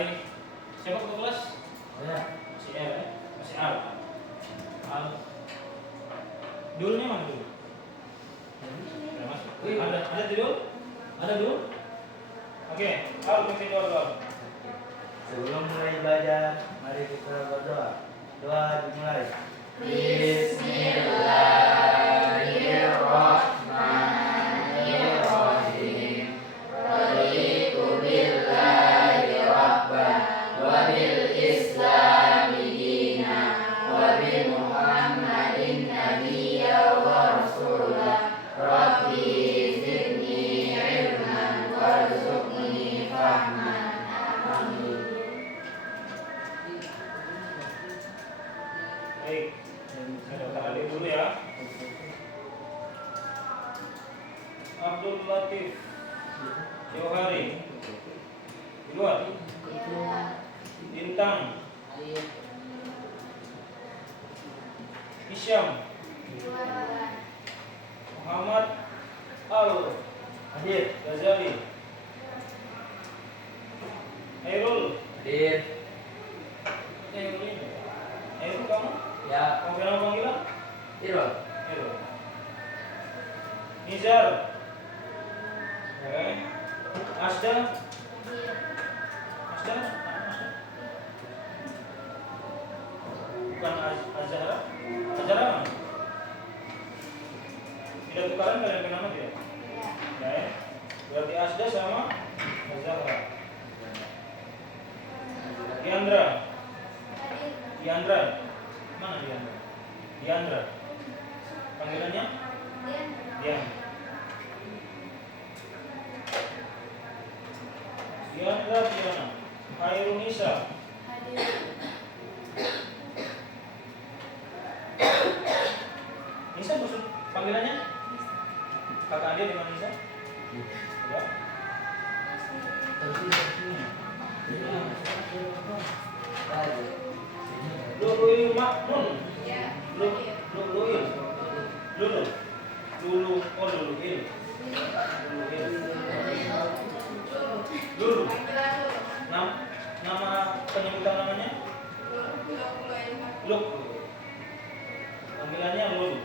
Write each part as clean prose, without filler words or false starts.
Dari siapa ke kelas? Ya. Masih R ya? Masih Al. Al. Dulnya mana dulu? Ada masuk. Ada dulu? Ada dulu? Oke, Al pimpin doa. Sebelum mulai belajar, mari kita berdoa. Doa dimulai. Bismillahirrahmanirrahim. Raditu billahi rabban wa bil islami dina wa bi Muhammadin nabiyya wa rasulah. Rabbi zidni ilman warzuqni fahman. Amin. Baik, saya daftar adik dulu ya. Abdul Latif Johari duluan. Bintang Isyam Muhammad Al Hadir. Ghazali Hairul Hadir. Hairul ini Hairul kamu? Ya. Panggilan Irol. Hairul Nizar Asda Asda bukan Azhara Azhara mana? Tidak tukaran kalian kenal tidak? Ya. Berarti Asda sama Azhara. Diandra mana Diandra panggilannya Diandra Diana Hairunisa Nisa maksud panggilannya kakak dia dengan Nisa ya. Luluil Maknun Luluil Lulu nama penyebutan namanya Luk panggilannya Lulu.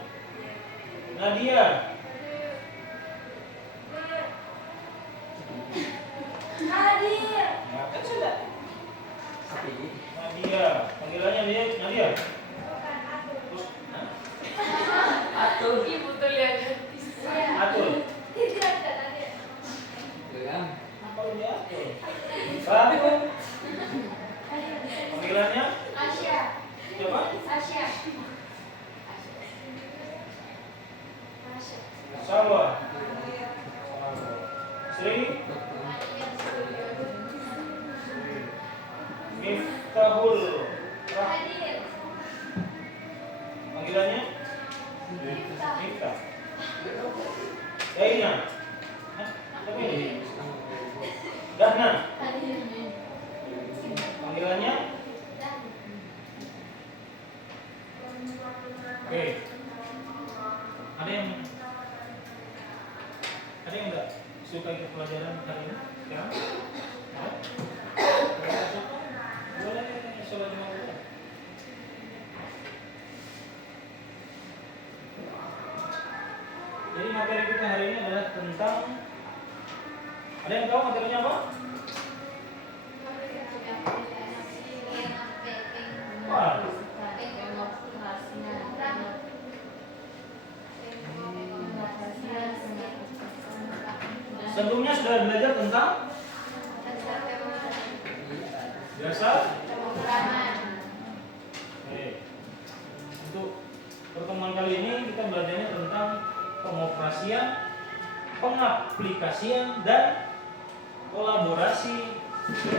Nadia ya, kan sudah Nadia panggilannya dia Nadia terus Atur. Atur. apa lu dia Ratu panggilannya siapa? Salwa Sri Miftahul panggilannya Miftah Daina siapa ini? Dahna panggilannya oke. Ada yang enggak suka ikut pelajaran hari ini sekarang? Boleh sholat Jumat dulu. Jadi materi kita hari ini adalah tentang ada yang tahu materinya apa? Wah. Sebelumnya sudah belajar tentang jasa untuk pertemuan kali ini kita belajarnya tentang pengoperasian, pengaplikasian dan kolaborasi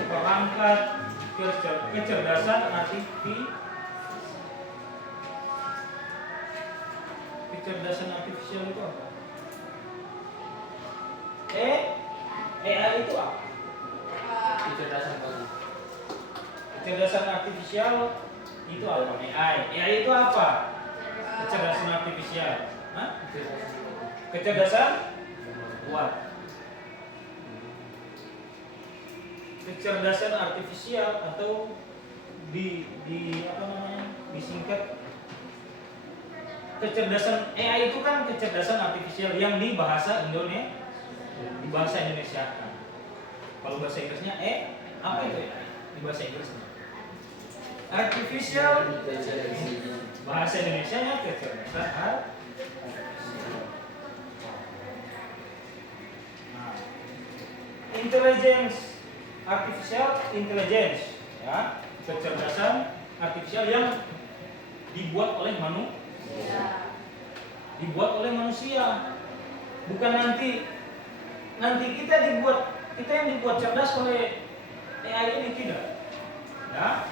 perangkat kecerdasan artifisial itu apa? AI itu apa? Kecerdasan artifisial itu apa? AI itu apa? Kecerdasan artifisial. Kecerdasan buat. kecerdasan artifisial atau di apa namanya, disingkat kecerdasan AI itu kan kecerdasan artifisial yang di bahasa Indonesia kan. Kalau bahasa Inggrisnya apa itu AI di bahasa Inggrisnya? Artificial, bahasa Indonesianya kecerdasan artifisial. Nah, intelligence artificial intelligence, ya, kecerdasan artifisial yang dibuat oleh manusia. Bukan nanti kita yang dibuat cerdas oleh AI ini, tidak. Ya.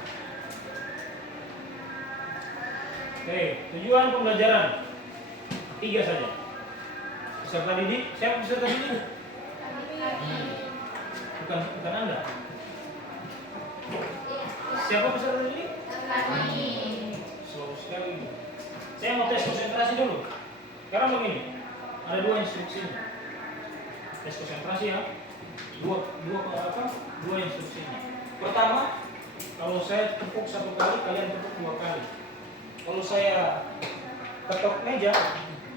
Oke, tujuan pembelajaran 3 saja. Peserta didik, siapa peserta didik? Bukan Anda. Siapa peserta didik? Slow sekali. Saya mau tes konsentrasi dulu. Sekarang begini, ada 2 instruksi. Tes konsentrasi ya. Dua instruksinya. Pertama, kalau saya tepuk 1 kali, kalian tepuk 2 kali. Kalau saya ketok meja,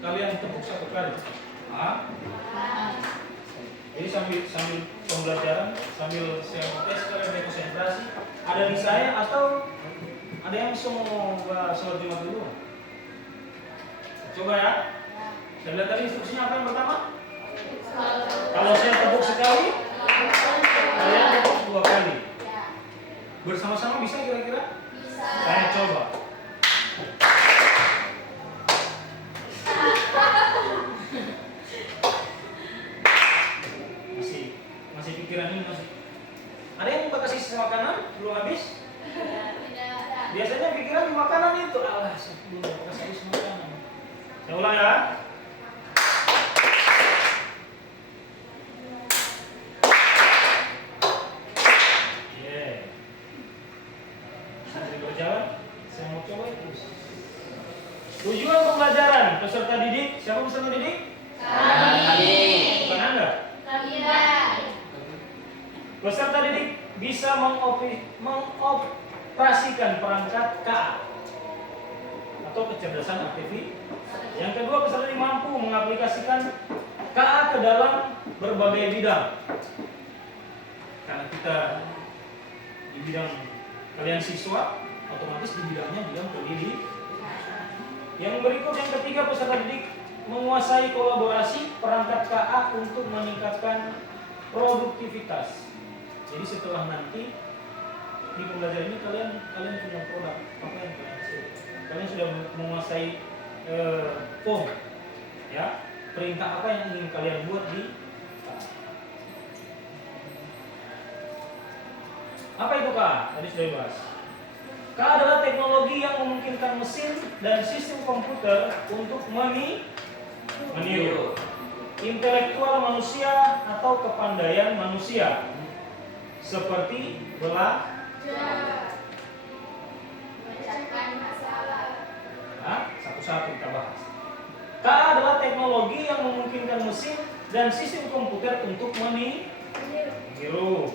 kalian tepuk 1 kali. Jadi sambil pembelajaran, sambil saya tes, kalian konsentrasi. Ada di saya atau ada yang mau sholat Jumat dulu? Coba ya. Saya lihat tadi instruksinya apa yang pertama? Kalau saya tepuk sekali, kalian tepuk 2 kali. Bersama-sama bisa kira-kira? Bisa. Saya coba. Masih pikiran ini masih. Ada yang mau kasih sisa makanan belum habis? Biasanya pikiran di makanan itu. Alah, sebelum kasih habis makanan. Saya ulang ya. Sambil berjalan, saya mau coba itu. Tujuan pembelajaran peserta didik, siapa peserta didik? Kami. Bukan Anda? Kami. Peserta didik bisa mengoperasikan perangkat KA atau kecerdasan artifisial. Yang kedua, peserta didik mampu mengaplikasikan KA ke dalam berbagai bidang. Karena kita di bidang, kalian siswa, otomatis di bidangnya bidang pendidik. Yang berikut, yang ketiga, peserta didik menguasai kolaborasi perangkat KA untuk meningkatkan produktivitas. Jadi setelah nanti di pembelajaran ini kalian punya produk apa yang kalian hasilkan. Kalian sudah menguasai form, ya, perintah apa yang ingin kalian buat di KA. Apa itu KA? Tadi sudah dibahas. KA adalah teknologi yang memungkinkan mesin dan sistem komputer untuk meniru intelektual manusia atau kepandaian manusia, seperti belajar, memecahkan masalah. Nah, satu-satu kita bahas. KA adalah teknologi yang memungkinkan mesin dan sistem komputer untuk meniru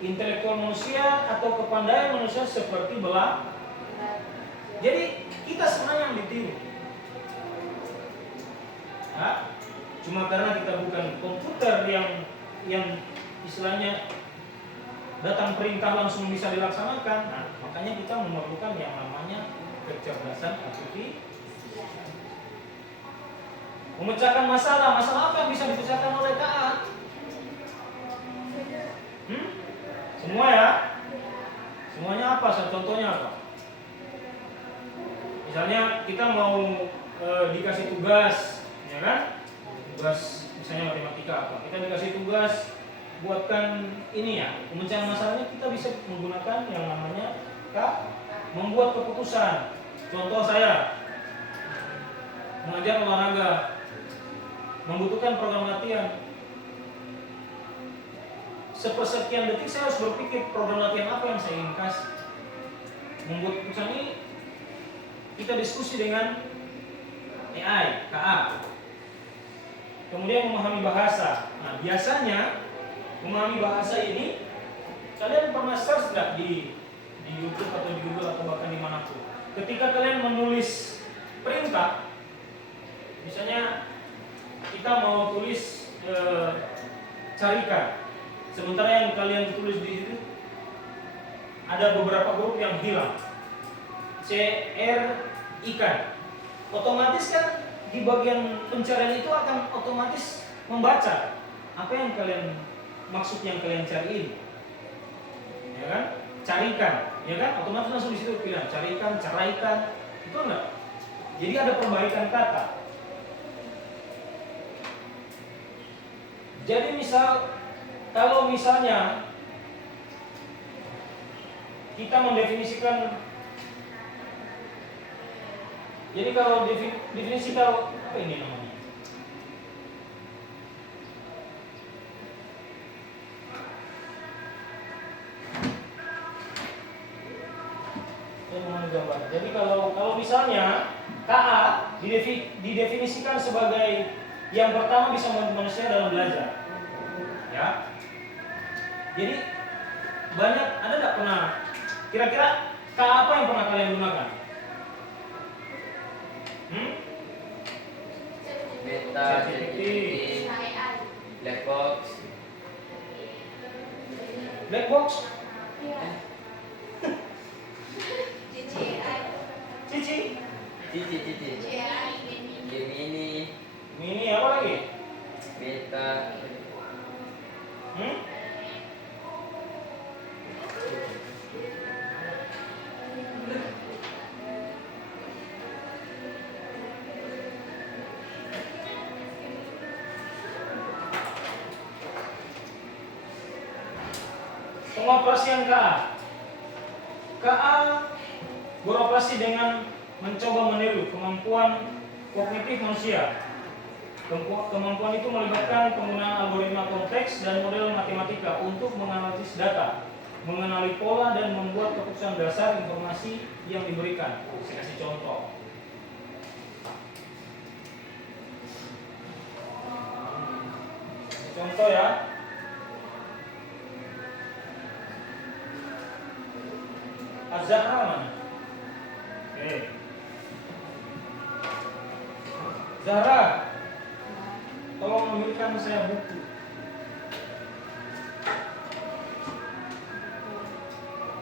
intelektual manusia atau kepandaian manusia seperti belajar. Jadi kita sebenarnya yang ditiru. Nah, cuma karena kita bukan komputer yang istilahnya datang perintah langsung bisa dilaksanakan. Nah, makanya kita memerlukan yang namanya kecerdasan artifisial. Memecahkan masalah apa yang bisa dipecahkan oleh KA? Semua ya? Semuanya apa? Contohnya apa? Misalnya kita mau dikasih tugas, ya kan? Tugas misalnya matematika apa? Kita dikasih tugas buatkan ini ya, pemecahan masalahnya kita bisa menggunakan yang namanya membuat keputusan. Contoh saya mengajar olahraga, membutuhkan program latihan. Sepersekian detik saya harus berpikir program latihan apa yang saya ingin kasih. Membuat keputusan ini kita diskusi dengan AI, KA. Kemudian memahami bahasa. Nah, biasanya memahami bahasa ini, kalian pernah search nggak di YouTube atau di Google atau bahkan dimanapun? Ketika kalian menulis perintah, misalnya kita mau tulis carikan, sementara yang kalian tulis di situ ada beberapa huruf yang hilang, CR ikan, otomatis kan di bagian pencarian itu akan otomatis membaca apa yang kalian maksud yang kalian cariin, ya kan? Carikan, ya kan? Otomatis langsung di situ bilang carikan, caraikan, itu enggak? Jadi ada perbaikan kata. Jadi kalau misalnya kita mendefinisikan, jadi kalau definisi kalau apa ini namanya? Jadi kalau misalnya KA didefinisikan sebagai yang pertama bisa manusia dalam belajar, ya. Jadi banyak, ada tidak pernah kira-kira KA apa yang pernah kalian gunakan? Beta, ChatGPT, black box. Black box? Cici? Gemini, Mini apa lagi? Beta, Pengoperasian KA. KA beroperasi dengan mencoba meniru kemampuan kognitif manusia. Kemampuan itu melibatkan penggunaan algoritma kompleks dan model matematika untuk menganalisis data, mengenali pola dan membuat keputusan dasar informasi yang diberikan. Saya kasih contoh. Contoh ya. Az-Zahra mana? Oke. Zahra, tolong ambilkan saya buku.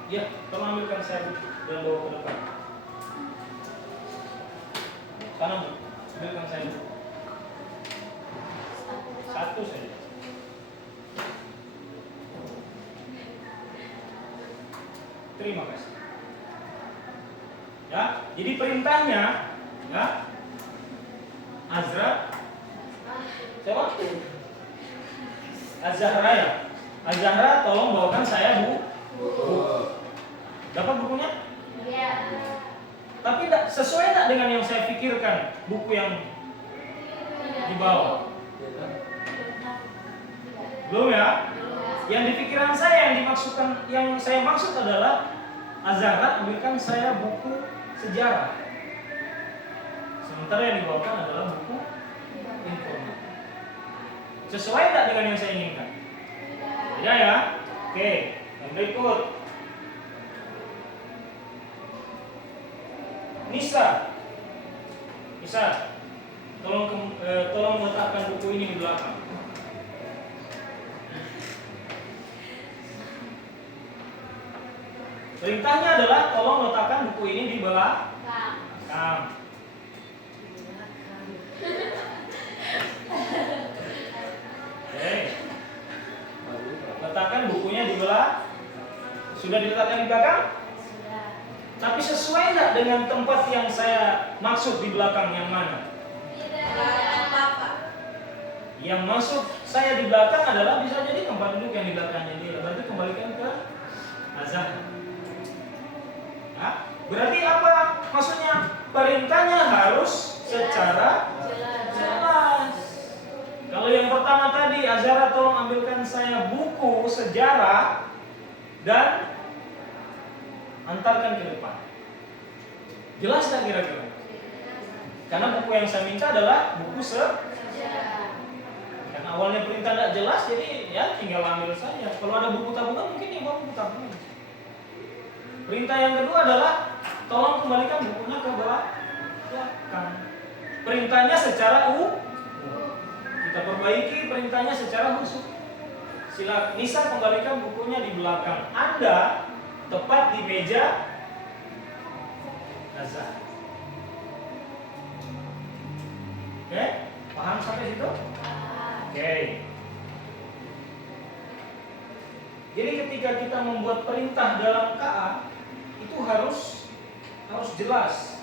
Ya, tolong ambilkan saya buku dan bawa ke depan. Sana Bu, ambilkan saya buku. Satu saja. Terima kasih. Ya, jadi perintahnya, ya, Azra, siapa? Az-Zahra ya. Az-Zahra, tolong bawakan saya buku. Dapat bukunya? Iya. Tapi sesuai tidak dengan yang saya pikirkan buku yang dibawa? Belum ya? Yang di pikiran saya yang saya maksud adalah Az-Zahra ambilkan saya buku sejarah. Sementara yang dibawakan adalah buku informatika. Sesuai tidak dengan yang saya inginkan? Tidak ya? Oke, yang berikut. Nisa, tolong letakkan buku ini di belakang. Perintahnya adalah tolong letakkan buku ini di belakang. Oke. Letakkan bukunya di belakang. Sudah diletakkan di belakang? Tapi sesuai enggak dengan tempat yang saya maksud di belakang yang mana? Yang maksud saya di belakang adalah bisa jadi tempat duduk yang di belakangnya dia. Berarti kembalikan ke azan. Nah, berarti apa maksudnya? Perintahnya harus secara jelas. Kalau yang pertama tadi, Azhara tolong ambilkan saya buku sejarah dan antarkan ke depan. Jelas tak kira-kira? Karena buku yang saya minta adalah buku sejarah. Karena awalnya perintah tidak jelas, jadi ya tinggal ambil saja. Kalau ada buku tabungan mungkin yang bawa buku tabungan. Perintah yang kedua adalah tolong kembalikan bukunya ke belakang. Perintahnya secara kita perbaiki perintahnya secara khusus. Sila Nisa kembalikan bukunya di belakang. Anda tepat di meja nazar. Oke, paham sampai situ? Oke. Jadi ketika kita membuat perintah dalam KA itu harus jelas.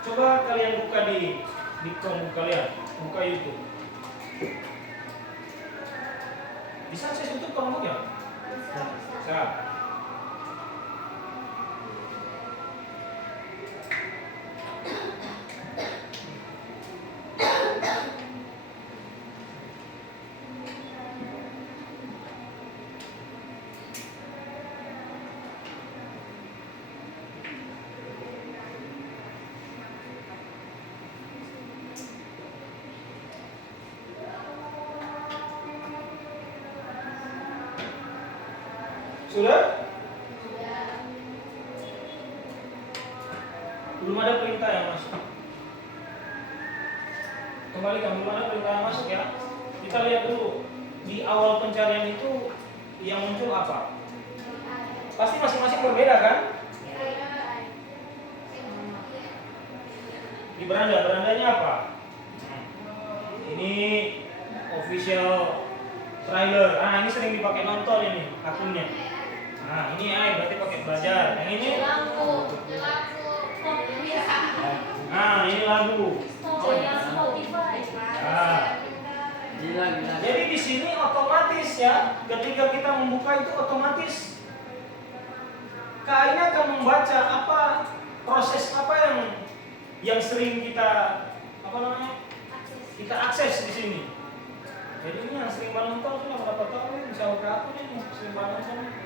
Coba kalian buka di komputer kalian, buka YouTube. Bisa akses YouTube kamu ya? Bisa. Sudah? Belum ada perintah yang masuk. Kembalikan, belum ada perintah yang masuk ya. Kita lihat dulu di awal pencarian itu yang muncul apa? Pasti masing-masing berbeda kan? Di berandanya apa? Ini official trailer. Ini sering dipakai nonton ini akunnya. Ini berarti pakai belajar. Yang ini ini lagu. Jadi di sini otomatis ya, ketika kita membuka itu otomatis KA ini akan membaca apa proses apa yang sering kita kita akses di sini. Jadi ini yang sering nonton sudah berapa tahun bisa buka akun ini sering nonton.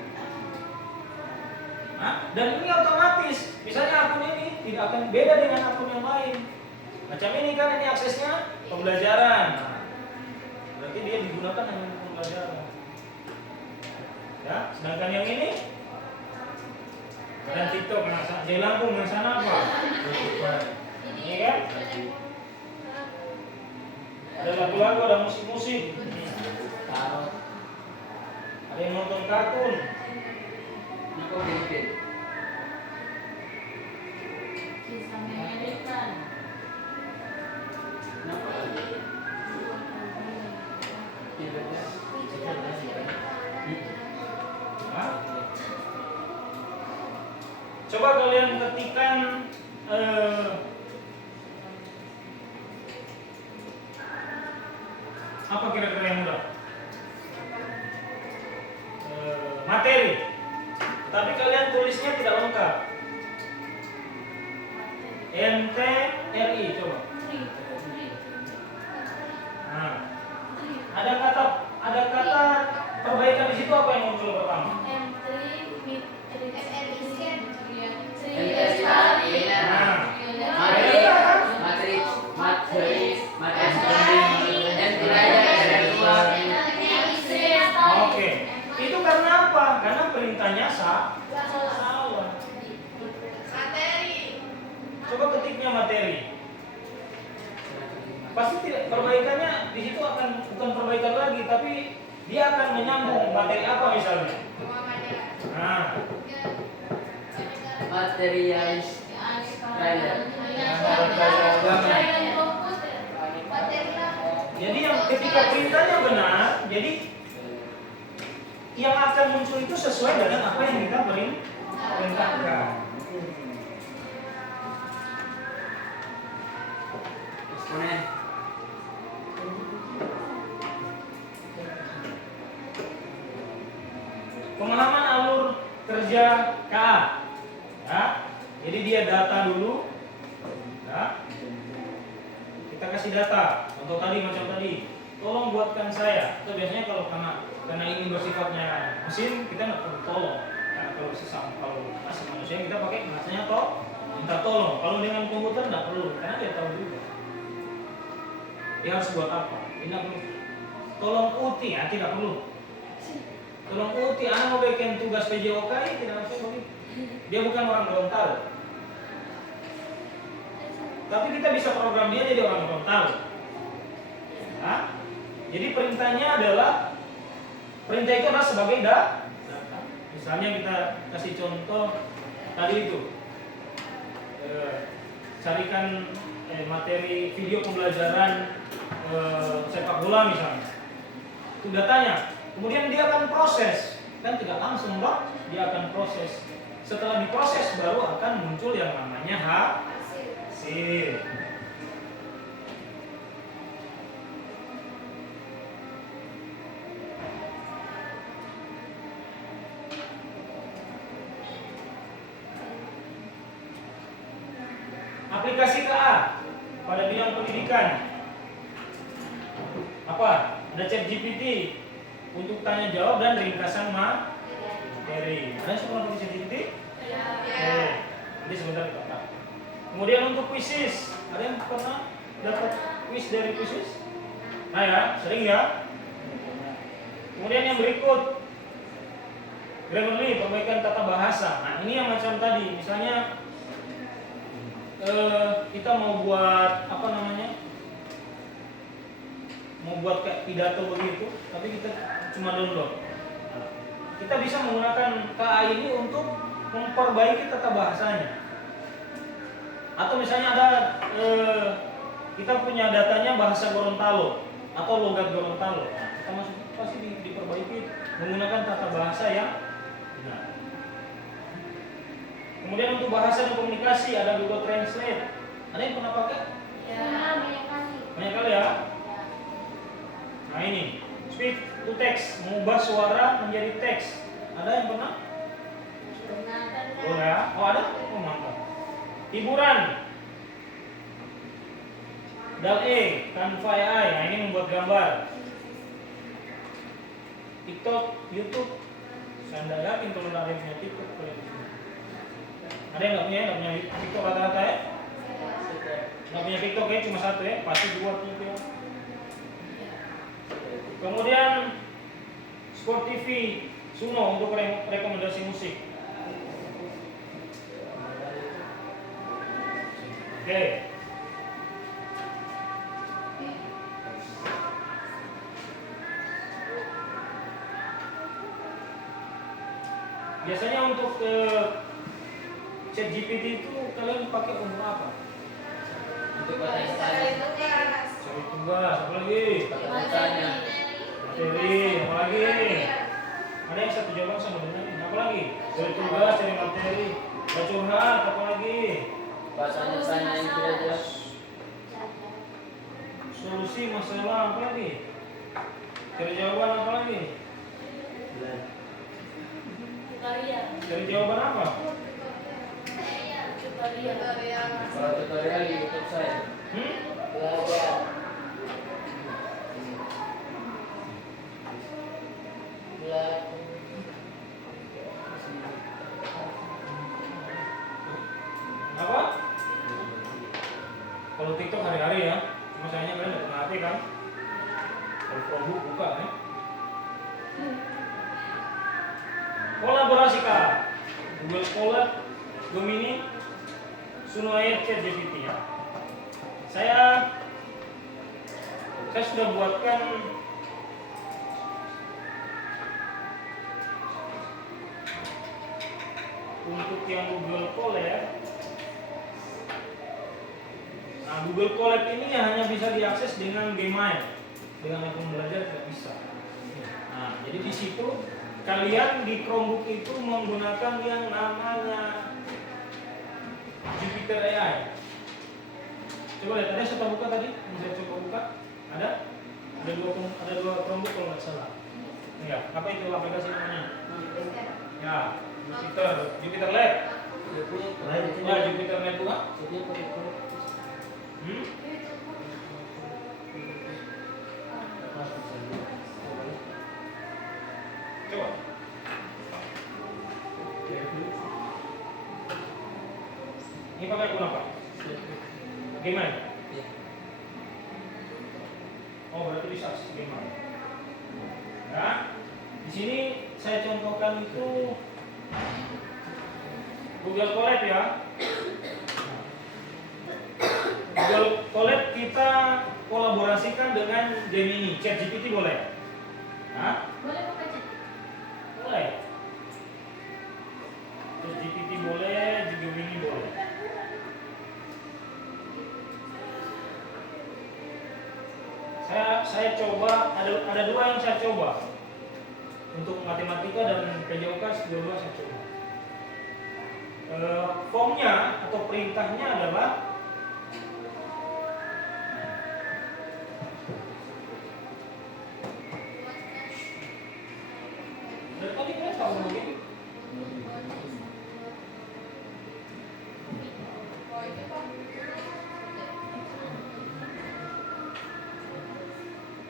Dan ini otomatis, misalnya akun ini tidak akan beda dengan akun yang lain. Macam ini kan ini aksesnya pembelajaran. Berarti dia digunakan hanya untuk pembelajaran. Ya, sedangkan yang ini dan TikTok, Jai Lampung yang sana apa? Ini kan? Ada lagu-lagu, ada musik-musik. Ada yang nonton kartun. Coba kalian ketikkan apa kira-kira yang mudah? Materi. Tapi kalian tulisnya tidak lengkap. MTRI coba. Ada kata perbaikan di situ apa yang muncul pertama? Oke. Itu karena apa? Karena perintahnya salah. Coba ketiknya materi. Pasti tidak, perbaikannya di situ bukan perbaikan lagi, tapi dia akan menyambung materi apa misalnya. Material trailer. Jadi yang ketika perintahnya benar, jadi yang akan muncul itu sesuai dengan apa yang kita perintahkan. Eksponen. Pemahaman alur kerja KA. Ya. Jadi dia data dulu. Ya. Kita kasih data. Contoh tadi macam tadi. Tolong buatkan saya. Itu biasanya kalau karena ini bersifatnya mesin, kita nggak perlu tolong. Karena kalau masih manusia kita pakai bahasanya minta tolong. Kalau dengan komputer nggak perlu, karena dia tahu juga. Dia harus buat apa? Tidak perlu. Tolong uti, ya tidak perlu. Tolong uti, anak mau bikin tugas PJOK, tidak harus begitu. Dia bukan orang Gorontalo. Tapi kita bisa program dia jadi orang Gorontalo. Nah, jadi perintahnya adalah, perintah itu adalah sebagai data. Misalnya kita kasih contoh tadi itu, carikan materi video pembelajaran sepak bola misalnya. Itu datanya. Kemudian dia akan proses, kan tidak langsung dong, dia akan proses. Setelah diproses baru akan muncul yang namanya hasil. Aplikasi KA pada bidang pendidikan. Apa? Ada ChatGPT untuk tanya jawab dan ringkasan materi. Ada yang semua pakai ChatGPT? Oke. Jadi sebentar kita. Kemudian untuk quizzes, ada yang pernah dapat quiz dari quizzes? Nah ya, sering ya. Kemudian yang berikut, Grammarly, perbaikan tata bahasa. Nah ini yang macam tadi, misalnya kita mau buat apa namanya? Mau buat kayak pidato begitu, tapi kita cuma download. Kita bisa menggunakan KA ini untuk memperbaiki tata bahasanya. Atau misalnya ada kita punya datanya bahasa Gorontalo atau logat Gorontalo. Nah, kita masuk pasti diperbaiki menggunakan tata bahasa yang benar. Kemudian untuk bahasa dan komunikasi ada Google Translate. Ada yang pernah pakai? Ya, banyak kali. Banyak kali ya. Nah ini, speech to text, mengubah suara menjadi teks. Ada yang pernah? Pernah kan? Oh ya, oh ada? Oh mantap. Hiburan. DAL-E, Canva AI, nah ini membuat gambar. TikTok, YouTube. Saya tidak yakin kalau ada yang punya TikTok. Ada yang nggak punya TikTok rata-rata ya? Nggak punya TikTok ya, cuma satu ya, pasti 2, 3. Kemudian Sport TV, Suno untuk rekomendasi musik. Oke. Biasanya untuk ChatGPT itu kalian pakai untuk apa? Untuk Cari bertanya-tanya. Cari tugas, apa lagi? Bertanya. Materi, apa lagi? Ada yang satu jawaban sama dengan ini, apa lagi? Cari tugas, cari materi, curhat, apa lagi? Tanya yang tidak jelas. Solusi masalah, apa lagi? Cari jawaban, apa lagi? Cari jawaban apa? Kalau tutorial di YouTube saya. Belajar. Apa? Kalau TikTok hari-hari ya, cuma sayangnya kalian nggak pernah hati kan? Kalau Chromebook buka ya. Kolaborasi kah? Google Colab, Gemini, Suno AI, ChatGPT ya. Saya sudah buatkan untuk yang Google Colab. Nah, Google Colab ini hanya bisa diakses dengan Gmail. Dengan akun belajar tidak bisa. Nah, jadi di situ kalian di Chromebook itu menggunakan yang namanya Jupyter AI. Coba lihat, ada saya buka tadi, saya coba buka. Ada dua Chromebook kalau nggak salah. Ya, apa itu aplikasi namanya? Ya, Jupyter Lab. Ya, Jupyter Lab bukan? Coba. Ini pakai akun apa? Gimana? berarti bisa 5. Ya. Di sini saya contohkan itu Google Colab ya. Google Colab kita kolaborasikan dengan Gemini, ChatGPT boleh? Hah? Boleh pakai chat. Boleh. ChatGPT boleh, Gemini boleh. Saya coba ada dua yang saya coba. Untuk matematika dan PJOK dua-dua saya coba. Formnya atau perintahnya adalah dari tadi kan tahu begini.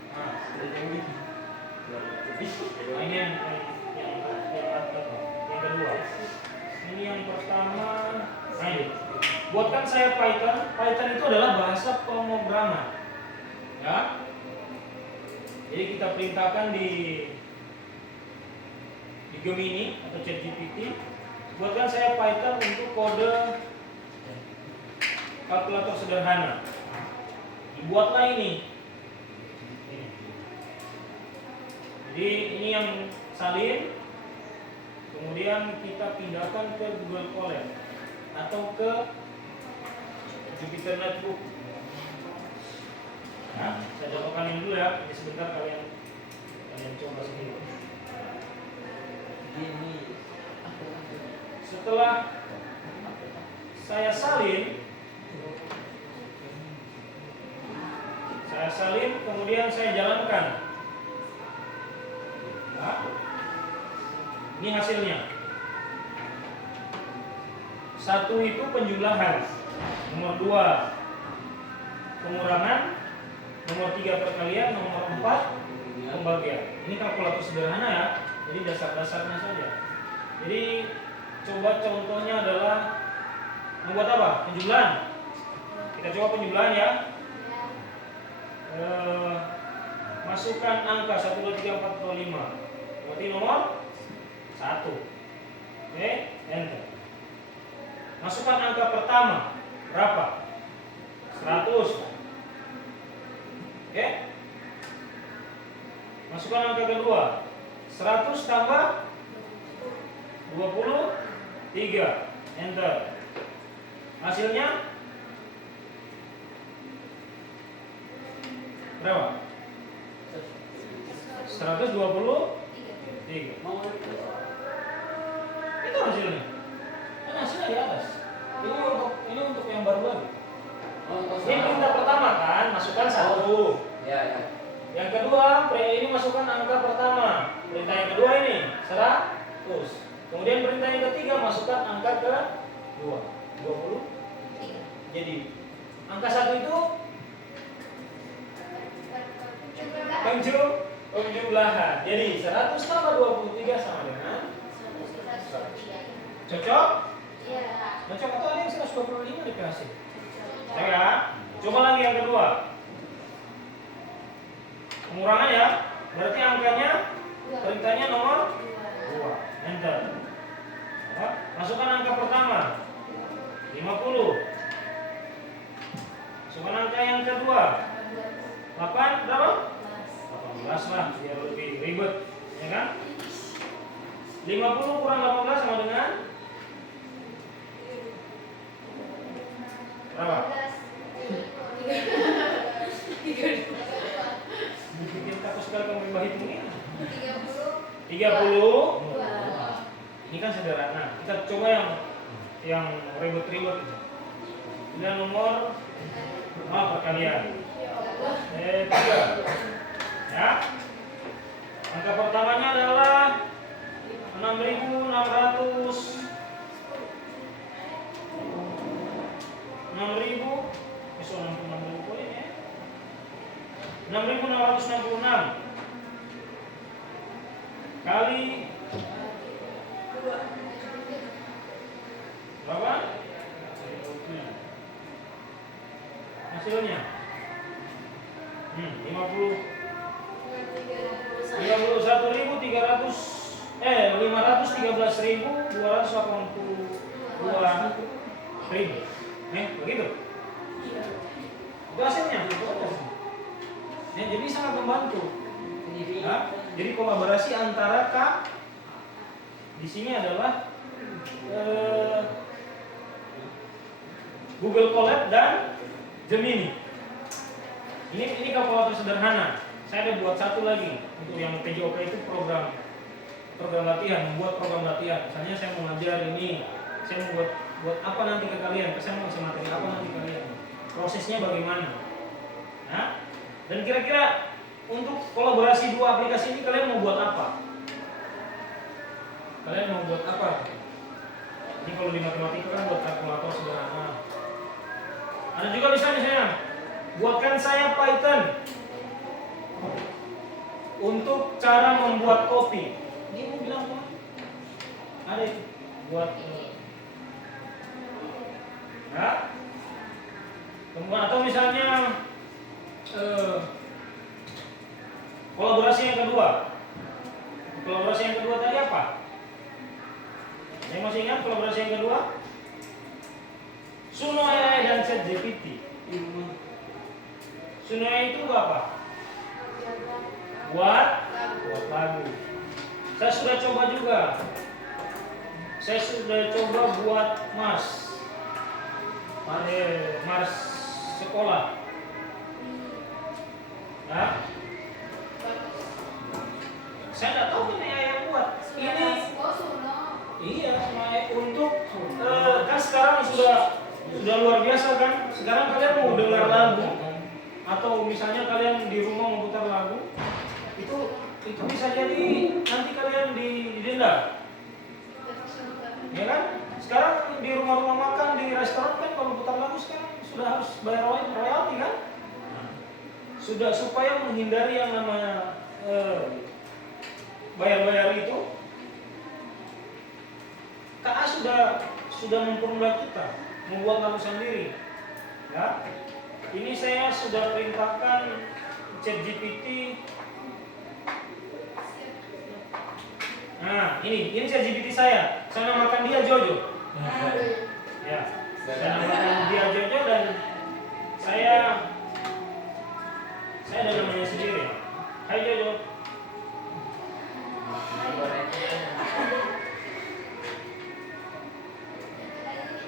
Nah, ini yang kedua. Ini yang pertama. Nah, ini. Buatkan saya Python. Python itu adalah bahasa pemrograman. Ya. Jadi kita perintahkan di Gemini atau ChatGPT. Buatkan saya Python untuk kode kalkulator sederhana. Dibuatlah ini. Jadi ini yang salin, kemudian kita pindahkan ke Google Colab atau ke Jupyter Notebook. Nah, saya contohkan ini dulu ya. Ini sebentar kalian coba sendiri. Setelah saya salin, kemudian saya jalankan. Nah, ini hasilnya. 1 itu penjumlahan, nomor 2 pengurangan, nomor 3 perkalian, nomor 4 pembagian. Ini kalkulator sederhana ya, jadi dasar-dasarnya saja. Jadi coba contohnya adalah membuat apa? Penjumlahan. Kita coba penjumlahan ya. Masukkan angka 1, 2, 3, 4, 5. Berarti nomor 1. Oke, enter. Masukkan angka pertama. Berapa? 100. Oke. Masukkan angka kedua. 100 tambah 23. Enter. Hasilnya berapa? 123. Itu hasilnya. Kan hasilnya di atas. Ini untuk yang baru lagi. Ini perintah pertama kan, masukkan 1. Ya. Yang kedua, ini masukkan angka pertama. Perintah yang kedua ini 100. Kemudian perintah yang ketiga masukkan angka ke 20. Jadi angka 1 itu penjumlahan. Jadi 100 tambah 23 sama dengan cocok? Iya. Cocok atau ada yang 125 dikasih? Ya. Coba lagi yang kedua. Pengurangan ya. Berarti angkanya perintahnya nomor 2. Enter. Masukkan angka pertama 50. Masukkan angka yang kedua 8 berapa? 18 lah, biar lebih ribet, ya kan? 50 kurang 18 sama dengan berapa? Bikin takut sekali kamu hitung ini. 30. Ini kan sederhana. Kita coba yang ribet-ribet. Ini nomor perkalian. 3. Ya. Angka pertamanya adalah 6.600. 6.666 kali berapa? Hasilnya ribu. Begitu. Itu hasilnya, itu aja. Jadi sangat membantu. Jadi kolaborasi antara di sini adalah Google Colab dan Gemini. Ini kalkulator sederhana. Saya ada buat satu lagi untuk yang PJOK itu program latihan, membuat program latihan. Misalnya saya mau ngajar ini, saya mau buat apa nanti ke kalian, saya mau kasih materi apa nanti ke kalian. Prosesnya bagaimana? Nah, dan kira-kira untuk kolaborasi dua aplikasi ini kalian mau buat apa? Kalian mau buat apa? Ini kalau di matematika kan buat kalkulator sederhana. Ada juga misalnya buatkan saya Python untuk cara membuat kopi. Dia mau bilang apa? Ada itu buat ya. Atau misalnya kolaborasi yang kedua. Kolaborasi yang kedua tadi apa? Saya masih ingat kolaborasi yang kedua? Suno AI dan ChatGPT. Suno AI itu apa? Buat lagu. Saya sudah coba juga. Saya sudah coba buat Mars sekolah. Nah, saya nggak tahu kan AI yang buat. Ini iya, untuk kan sekarang sudah luar biasa kan. Sekarang kalian mau dengar lagu atau misalnya kalian di rumah mau putar lagu, itu bisa jadi nanti kalian didenda. Ya kan? Sekarang di rumah-rumah makan, di restoran kan kalau putar lagu sekarang sudah harus bayar royalti kan? Sudah supaya menghindari yang namanya bayar-bayar itu. KA sudah mempermudah kita membuat lagu sendiri. Ya. Ini saya sudah perintahkan ChatGPT. Nah, ini ChatGPT saya. Saya namakan dia Jojo. Ya. Saya namakan dia Jojo dan saya ada namanya sendiri. Hai Jojo.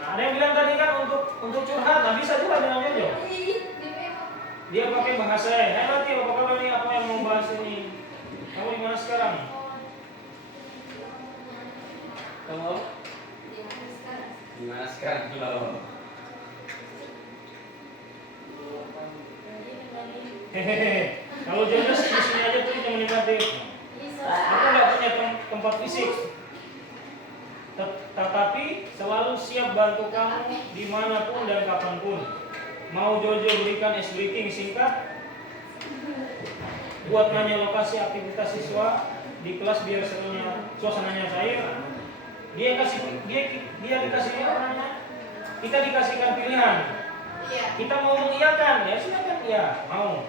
Ada yang bilang tadi kan untuk curhat, nah bisa juga dengan Jojo. Dia pakai bahasa hai nanti apa kabar nih, apa yang mau bahas ini? Kamu di mana sekarang? Kamu? Di mana sekarang lo? Hehehe. Kalau Jojo sih di sini aja tuh cuma menikmati. Aku nggak punya tempat fisik. Tetapi selalu siap bantu kamu dimanapun dan kapanpun. Mau Jojo berikan ice breaking singkat, buat nanya lokasi aktivitas siswa di kelas biar suasananya cair. Dia dikasih apa namanya? Kita dikasihkan pilihan. Kita mau mengiyakan, ya silakan ya mau.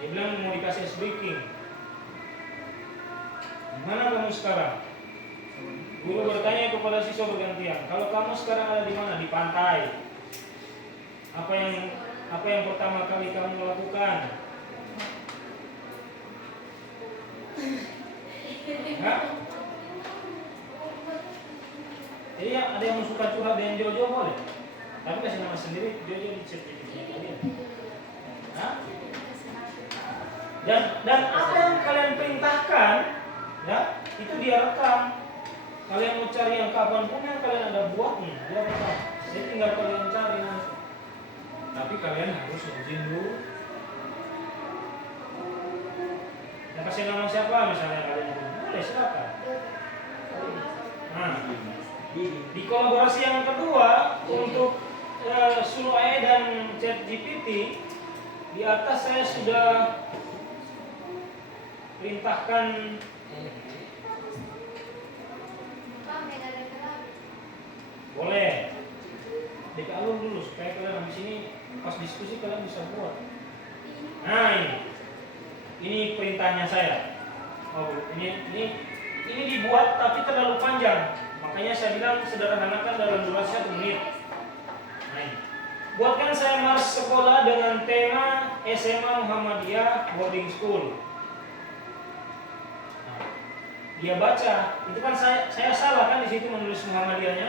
Dia bilang mau dikasih ice breaking. Mana kamu sekarang? Guru bertanya kepada siswa bergantian. Kalau kamu sekarang ada di mana? Di pantai. Apa yang pertama kali kamu lakukan? Hah? Jadi ada yang suka curhat dengan Jojo boleh. Tapi kasih nama sendiri Jojo di chat kalian. Hah? Dan apa yang kalian perintahkan, ya itu dia rekam. Kalian mau cari yang kapanpun yang kalian ada buatnya, dia rekam. Jadi tinggal kalian cari nanti. Tapi kalian harus izin dulu. Yang kasih nama siapa misalnya kalian boleh silakan. Nah, di kolaborasi yang kedua untuk Suno AI dan ChatGPT, di atas saya sudah perintahkan boleh DK alur dulu supaya kalian habis ini pas diskusi kalian bisa buat. Nah ini perintahnya saya. Oh ini dibuat tapi terlalu panjang, makanya saya bilang sederhanakan dalam durasi 1 menit. Nah ini. Buatkan saya Mars sekolah dengan tema SMA Muhammadiyah Boarding School. Nah, dia baca, itu kan saya salah kan di situ menulis Muhammadiyahnya.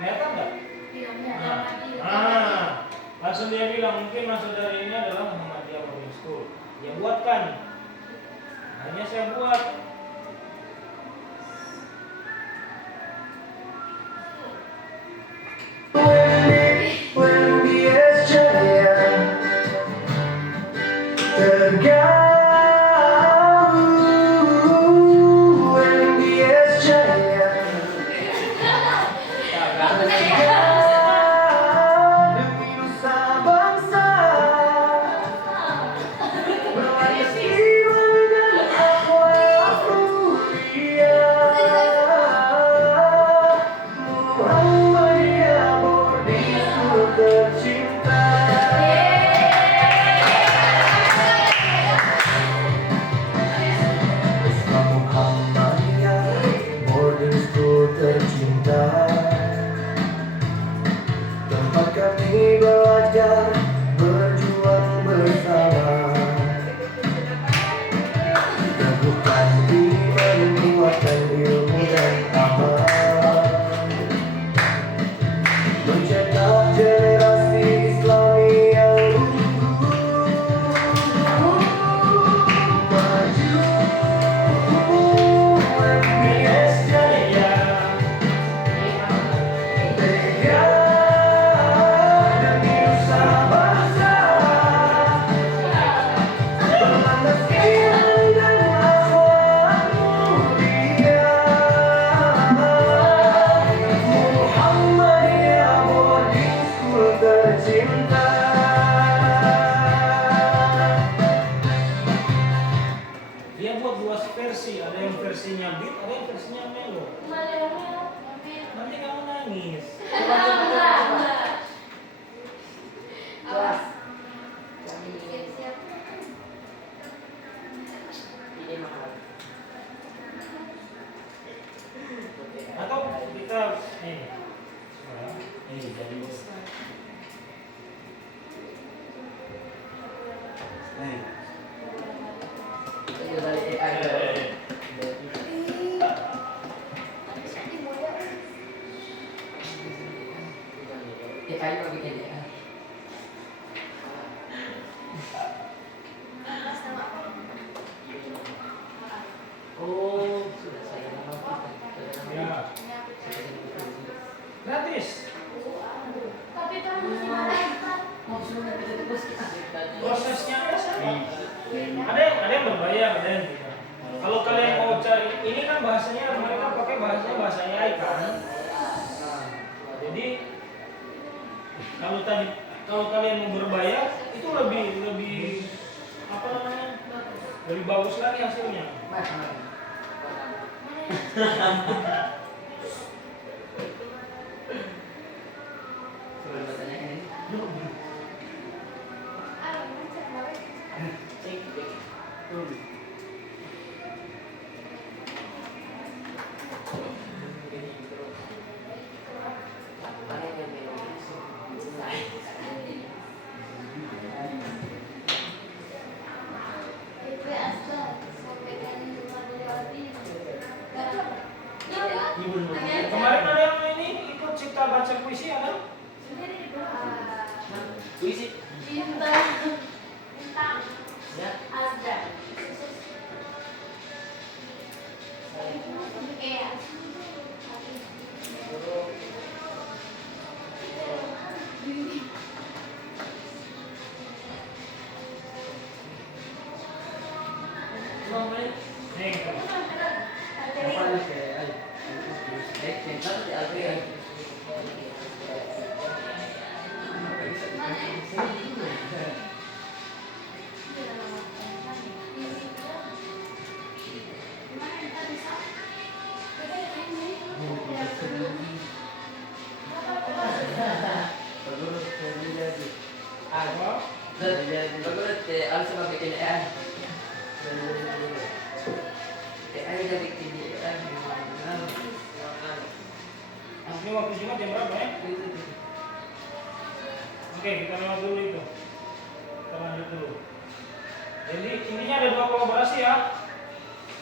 Kelihatan nggak? Langsung dia bilang mungkin maksud dari ini adalah Muhammadiyah Boarding School. Dia buatkan. Hanya saya buat. Dia buat 2 versi, ada yang versinya beat, ada yang versinya melo. Nanti kamu nangis. Atau kita ini jadi gratis. Prosesnya ada yang berbayar, ada yang tidak. Kalau kalian mau cari, ini kan bahasanya mereka pakai bahasa AI kan. Jadi kalau kalian mau berbayar itu lebih apa namanya? Lebih bagus lagi hasilnya. Kemarin ada yang ini ikut cipta baca puisi ada? Puisi. Bintang. Ya. Azra. apa? Bagus deh, harus bikin AI. AI udah bikin AI gimana? Ini waktu Jumat jam berapa ya? Oke, kita lewat dulu itu. Kita lanjut dulu. Jadi intinya ada dua kolaborasi ya.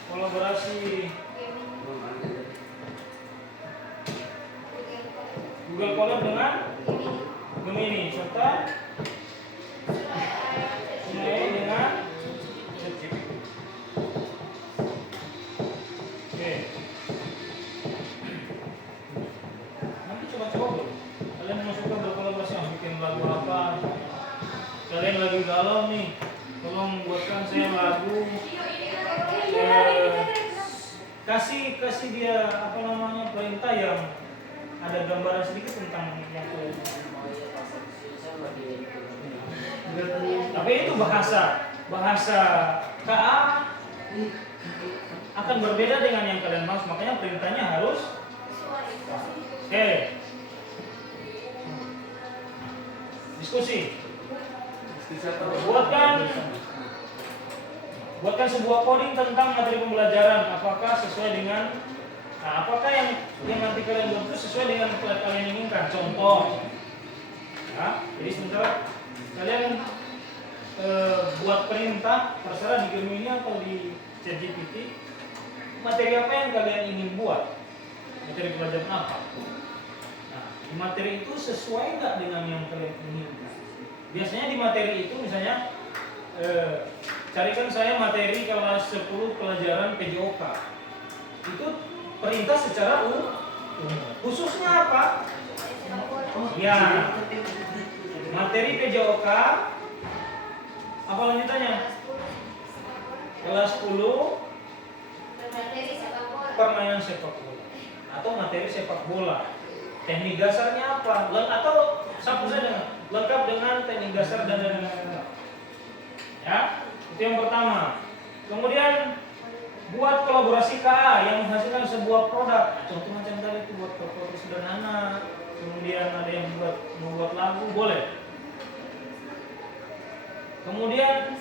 Kolaborasi Google Colab dengan Gemini serta AI dengan ChatGPT. Oke. Nanti coba-coba dulu. Kalian mau suka berkolaborasi yang bikin lagu apa? Kalian lagi galau nih, tolong buatkan saya lagu. Kasih dia apa namanya perintah yang ada gambaran sedikit tentang yang tapi itu bahasa KA akan berbeda dengan yang kalian mau, makanya perintahnya harus oke. Diskusi. Buatkan sebuah coding tentang materi pembelajaran. Apakah sesuai dengan apakah yang nanti kalian buat itu sesuai dengan yang kalian inginkan? Contoh. Ya, jadi sebentar kalian buat perintah terserah di Gemini atau di ChatGPT. Materi apa yang kalian ingin buat? Materi pelajaran apa? Nah, di materi itu sesuai nggak dengan yang kalian inginkan? Biasanya di materi itu misalnya carikan saya materi kelas 10 pelajaran PJOK. Itu perintah secara umum. Khususnya apa? Ya, materi PJOK. Apa lanjutannya? Kelas 10 permainan sepak bola atau materi sepak bola. Teknik dasarnya apa? Atau satu saja lengkap dengan teknik dasar dan ya, itu yang pertama. Kemudian buat kolaborasi KA yang menghasilkan sebuah produk. Contoh macam tadi itu buat produk sederhana. Kemudian ada yang membuat lagu, boleh. Kemudian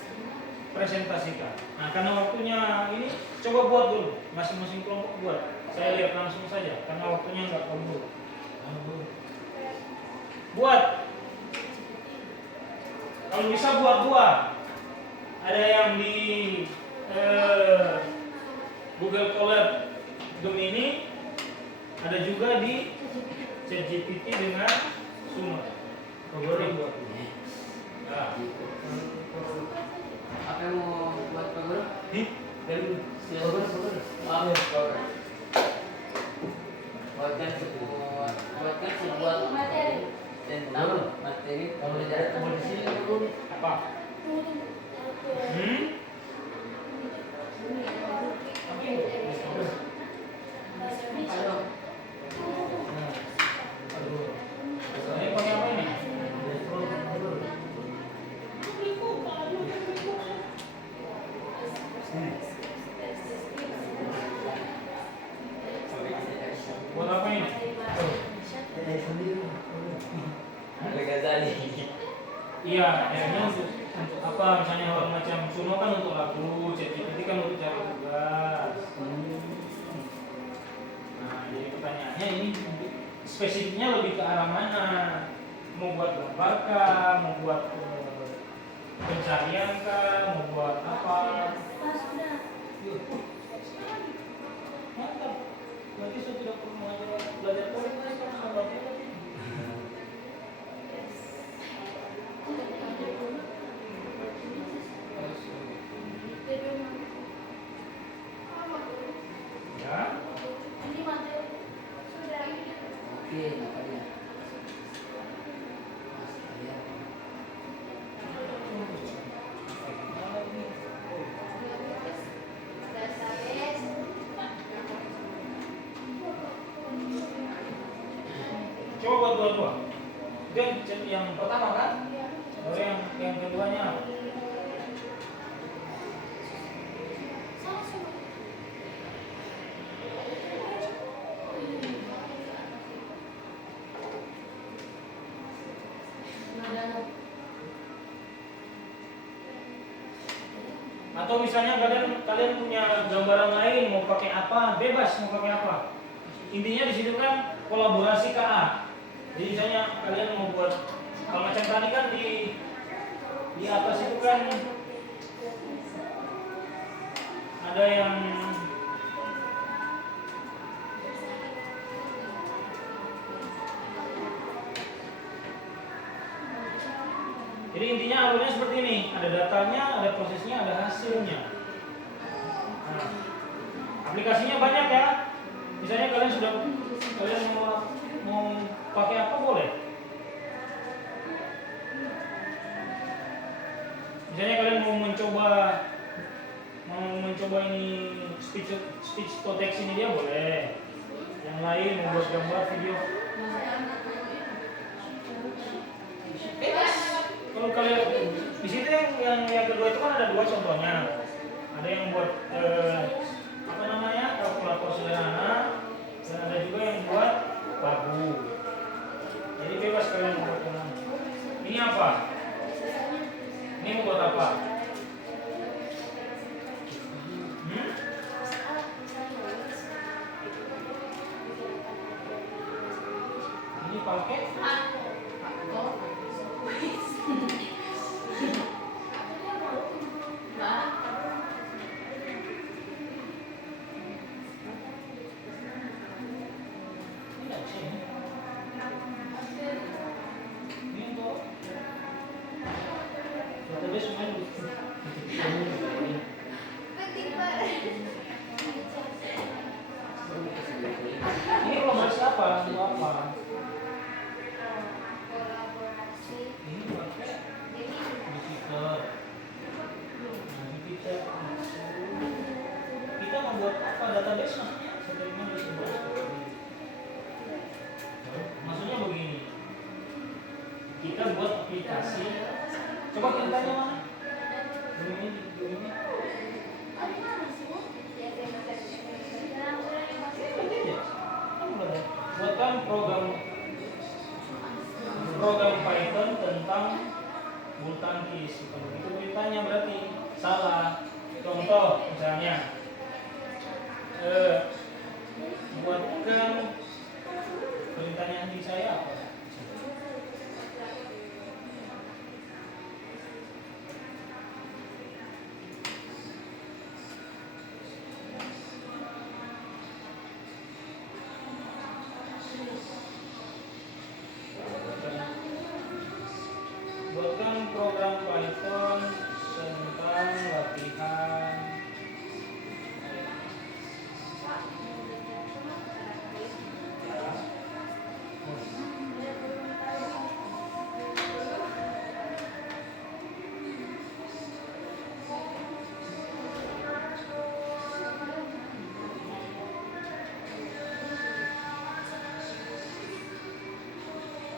presentasikan. Nah, karena waktunya ini coba buat dulu. Masing-masing kelompok buat. Saya lihat langsung saja karena waktunya nggak kabur. Buat. Kalau bisa buat dua. Ada yang di Google Colab Gemini, ada juga di ChatGPT dengan Suno. Boleh buat ini. Nah. Apa yang mau buat Pak Guru? Dari Buatkan sebuah tentang materi pembelajaran di sini dulu. apa? Ini pakai apa ini? Buat apa ini? Ada Ghazali. Iya, akhirnya untuk apa? Misalnya orang macam Suno kan untuk lagu, ChatGPT kan untuk cari tugas. Nah, jadi pertanyaannya ini spesifiknya lebih ke arah mana? Mau buat gambar kah? Mau buat pencarian kah? Mau buat apa? Mantap. Berarti saya tidak perlu belajar coding lagi kan sama Bapak. Ya. Oke, makanya. Coba buat dua-dua. Itu yang pertama kan? Baru yang keduanya. Atau misalnya kalian punya gambaran lain mau pakai apa, bebas mau pakai apa. Intinya di situ kan kolaborasi KA. Jadi misalnya kalian mau buat kalau macam tadi kan di atas itu kan ada yang jadi intinya alurnya seperti ini, ada datanya, ada prosesnya, ada hasilnya. Nah, aplikasinya banyak ya. Misalnya kalian mau pakai apa boleh. Misalnya kalian mau mencoba ini speech to text ini dia boleh. Yang lain mau buat gambar, video. Kalau kalian di situ yang kedua itu kan ada dua contohnya. Ada yang buat kalkulator sederhana dan ada juga yang buat lagu. Jadi bebas kalian mau buat yang mana. Ini apa? Ini mau buat apa? Ini pakai ini proses apa? Ini apa? Ini pakai Jupyter. Kita membuat apa? Database maksudnya? Sebelumnya disebut maksudnya begini. Kita buat aplikasi. Coba kita tanya mana? Ini. Buatkan program Python tentang bulu tangkis. Kalau itu beritanya berarti salah. Contoh misalnya buatkan perintahnya di saya apa? Buatkan program Python tentang latihan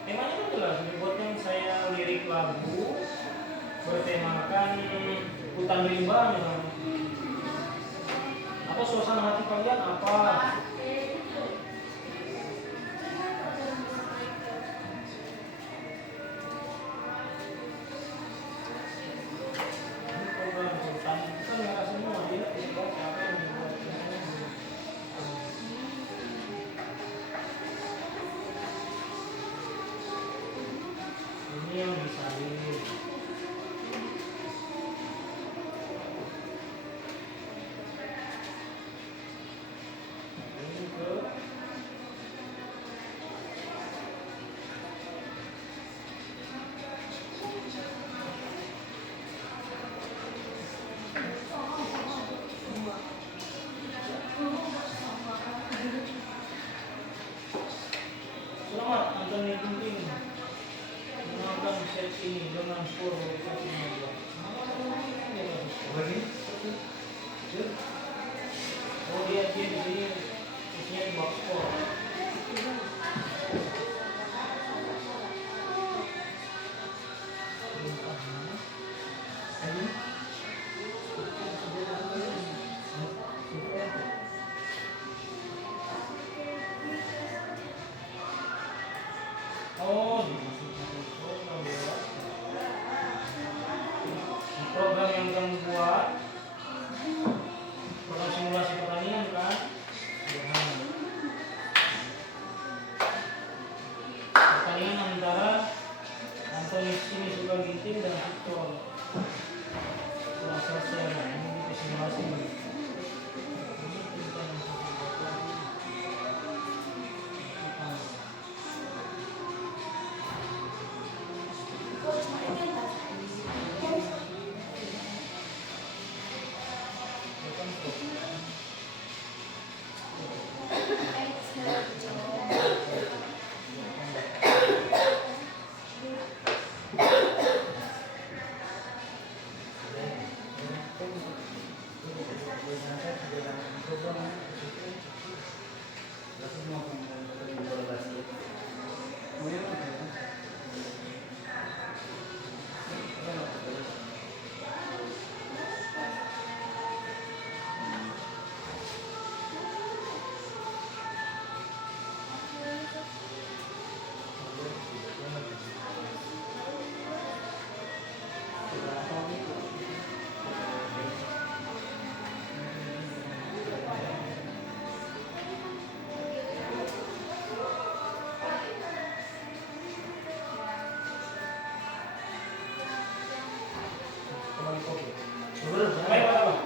temanya kan jelas, dibuatkan saya lirik lagu bertemakan hutan rimba misalnya. Atau suasana hati kalian apa? Ini program hutan itu kan nggak semua dia dibuat siapa yang dibuat. Ini yang disalin. Ini ke selamat Anthony Ginting menonton set ini dengan skor 1-2. Oh dia di sini isinya di box score. Oh, di program yang kamu buat selesai ini simulasi. Baik, Pak.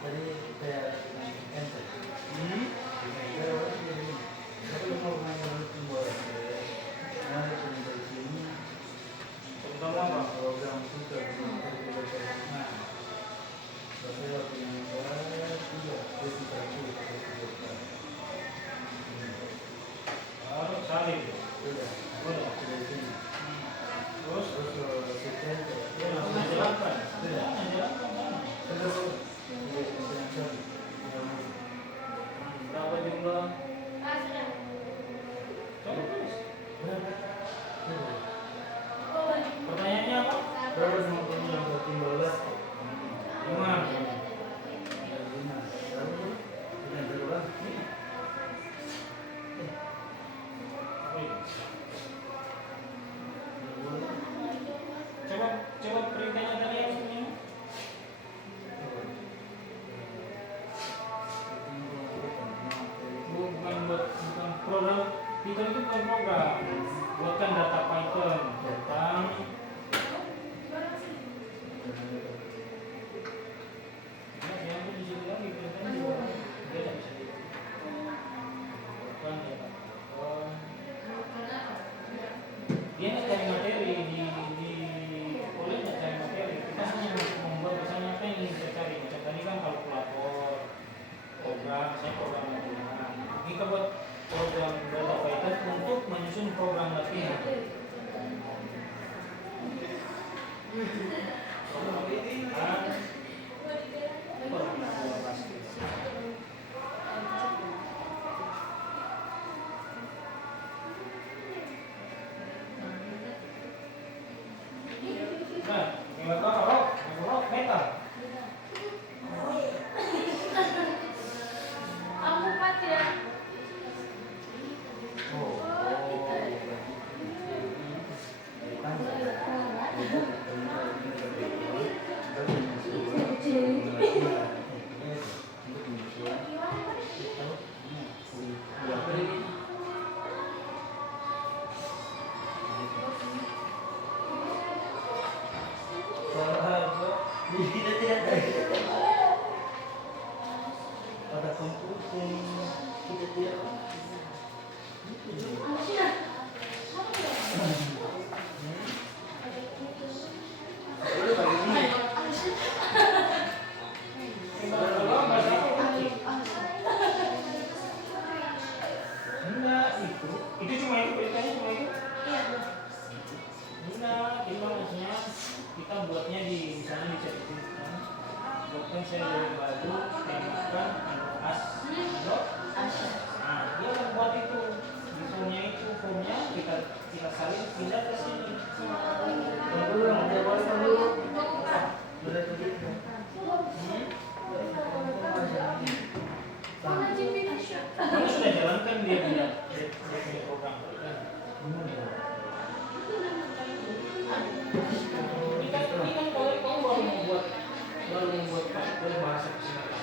Tadi kayak enter. Tentang apa? Program kita nah, saya punya juga Harus saling. sudah di sini. Terus Asisten dia langsung menjalankan. Menjalankan. Berapa jumlah? Coba tulis. Pertanyaannya apa? Berapa sama teman yang ke-15? 5. Coba perintahnya tadi apa sebenarnya? Bukan program Python itu bukan program. Buatkan data Python tentang yang di situ lagi perintahnya juga dia tak bisa bukan data Python. Dia nggak cari materi di kuliah nggak cari materi. Kita hanya membuat misalnya apa yang ingin kita cari. Macam tadi kan kalkulator, program, saya program latihan. Kita buat program data Python untuk menyusun program latihan. Program latihan. Nah, yang rock metal. Kita tidak pada komputer kita tidak Enggak, itu cuma itu beritanya cuma itu. Enggak, itu maksudnya kita buatnya di misalnya di chat itu kan. Buatkan saya dari baju tembakkan as. Nah, dia akan buat itu di formnya kita salin pindah ke sini. boleh begitu. Kamu sudah jalankan dia punya program kan? Kita kalau kamu baru membuat bahasa kesehatan.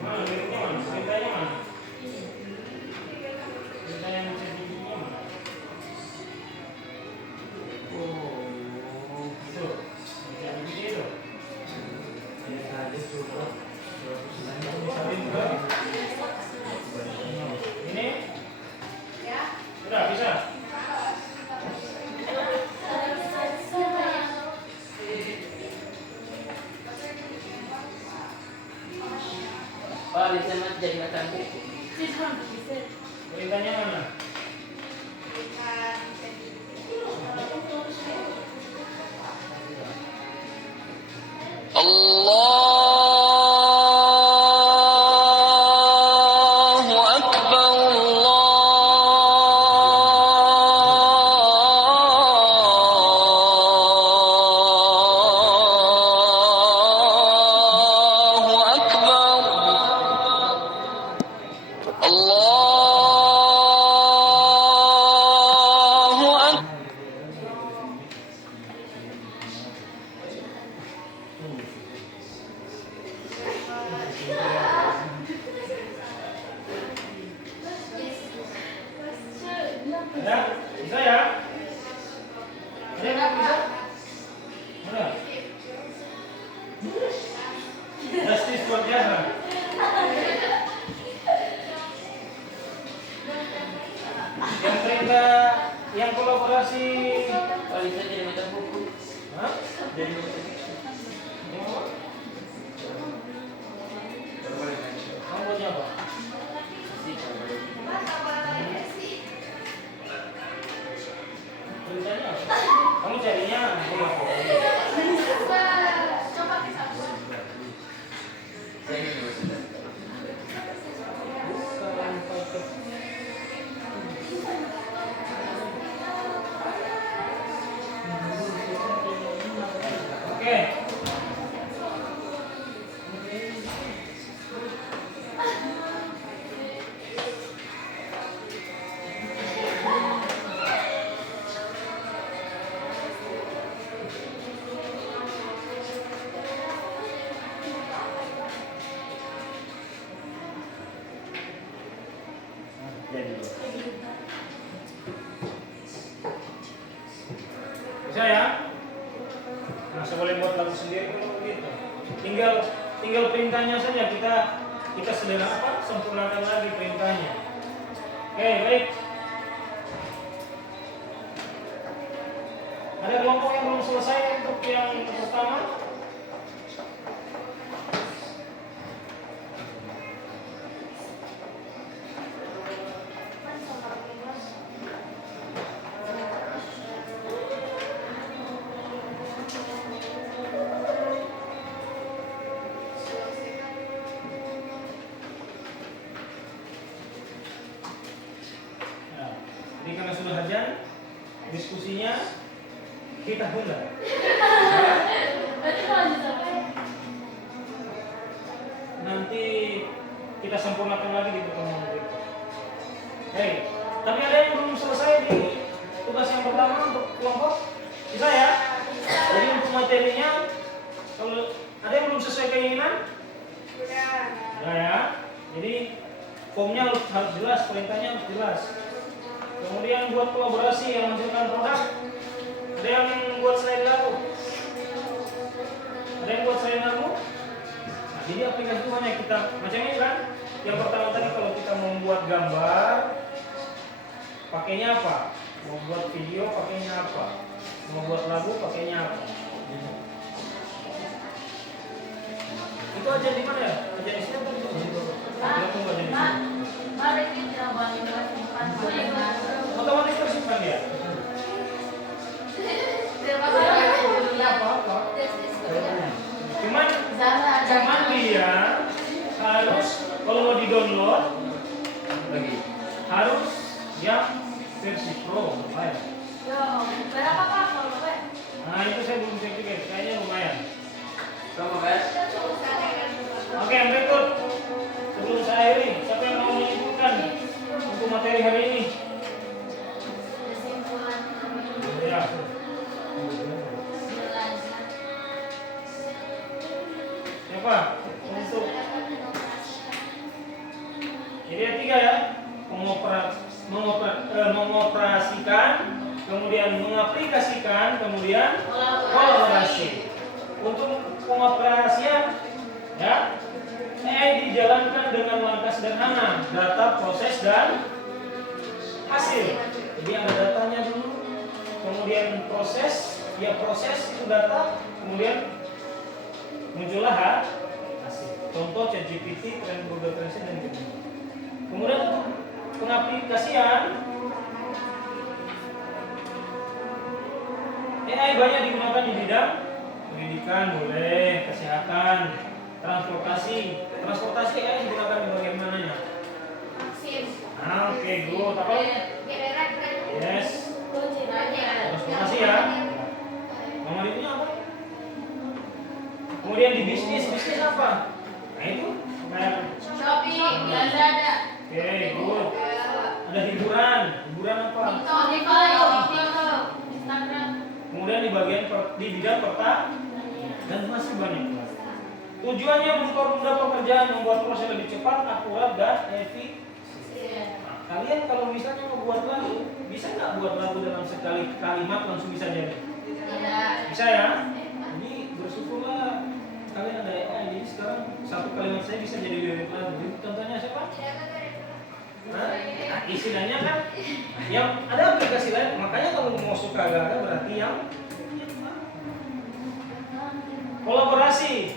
Mana liriknya mana? Ceritanya mana? Cerita yang sedikitnya mana? Itu. Yang sedikit itu. Ini tadi sudah Misalin ke ini. Sudah bisa. Pak, bisa mas jadi macam buku. Ceritanya mana? الله أكبر الله أكبر الله أكبر Ada? Bisa ya? Ada yang bisa? Ada? Justice buat jasa. Yang cerita, yang kolaborasi. Pak, bisa jadi macam buku. Hah? Jadi macam buku. Yang apa? Kamu buatnya apa? Ceritanya apa? Kamu carinya di apa? Bukan paket. Oke. jadi. Bisa ya? Nah, saya boleh buat lagu sendiri kalau begitu. Tinggal perintahnya saja kita sedang apa? Sempurnakan lagi perintahnya. Oke, baik. Ada kelompok yang belum selesai untuk yang pertama? karena sudah hujan, diskusinya kita tunda. Berarti kalau dicapai Nanti kita sempurnakan lagi di pertemuan berikutnya. Hei, tapi ada yang belum selesai di tugas yang pertama untuk kelompok? Bisa ya? Jadi untuk materinya, kalau ada yang belum sesuai keinginan? Nah ya, jadi formnya harus jelas, perintahnya harus jelas. Kemudian buat kolaborasi yang menghasilkan produk. Ada yang buat slide lagu? Ada yang buat slide lagu? Nah, jadi aplikasi itu hanya kita macam ini kan? Yang pertama tadi kalau kita mau membuat gambar, pakainya apa? Mau buat video, pakainya apa? Mau buat lagu, pakainya apa? Itu aja di mana ya? Aja di sini atau di sini? Aku nggak jadi di sini. mari kita buat simpan gorengan. Otomatis tersimpan dia. Terima kasih. Ya apa-apa. Cuman Zara dia harus kalau mau di-download Lagi. harus yang versi Pro lumayan. Yo, berapa Pak kalau Pak? Nah itu saya belum cek juga, kayaknya lumayan. Sama guys. Oke, yang berikut sebelum saya akhiri, siapa yang mau menyebutkan untuk materi hari ini? Kesimpulan Ya. belajar. Siapa? Untuk jadi ada 3 ya, mengoperasikan, kemudian mengaplikasikan, kemudian kolaborasi. Untuk pengoperasian, ya, AI dijalankan dengan langkah sederhana, data, proses, dan hasil. Jadi ada datanya dulu, kemudian proses, ya proses itu data, kemudian muncullah hasil. Contoh ChatGPT, Google Translate, dan gitu. Kemudian untuk pengaplikasian, AI banyak digunakan di bidang pendidikan, boleh, kesehatan, transportasi. Transportasi AI digunakan di bagian mananya? Oke, good. Apa? Yes. Transportasi ya. Nomor itu apa? Kemudian di bisnis apa? Nah itu kayak Shopee, Lazada. oke, good. Ada hiburan apa? TikTok, Instagram. Kemudian di bidang dan masih banyak. Tujuannya mempermudah pekerjaan, membuat proses lebih cepat, akurat, dan efisien. Nah, kalian kalau misalnya mau buat lagu, bisa nggak buat lagu dalam sekali kalimat langsung bisa jadi? Tidak. Bisa ya? Jadi bersyukurlah kalian ada AI. Jadi sekarang satu kalimat saya bisa jadi lirik lagu. Jadi contohnya siapa? Nah, istilahnya kan yang ada aplikasi lain. Makanya kalau mau suka gak berarti yang kolaborasi.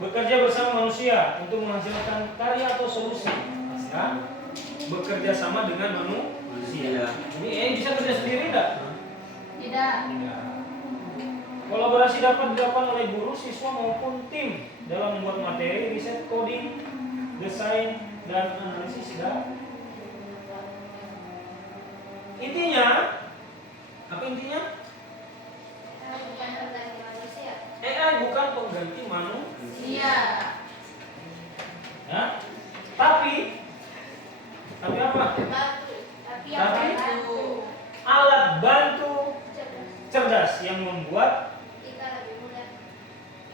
Bekerja bersama manusia untuk menghasilkan karya atau solusi. Ya. Bekerja sama dengan manusia. Ini bisa kerja sendiri enggak? Tidak. Tidak. Kolaborasi dapat dilakukan oleh guru, siswa maupun tim dalam membuat materi, riset, coding, desain, dan analisis data. Intinya, apa intinya? AI bukan pengganti manusia. Ya? Tapi apa? Tapi alat bantu cerdas yang membuat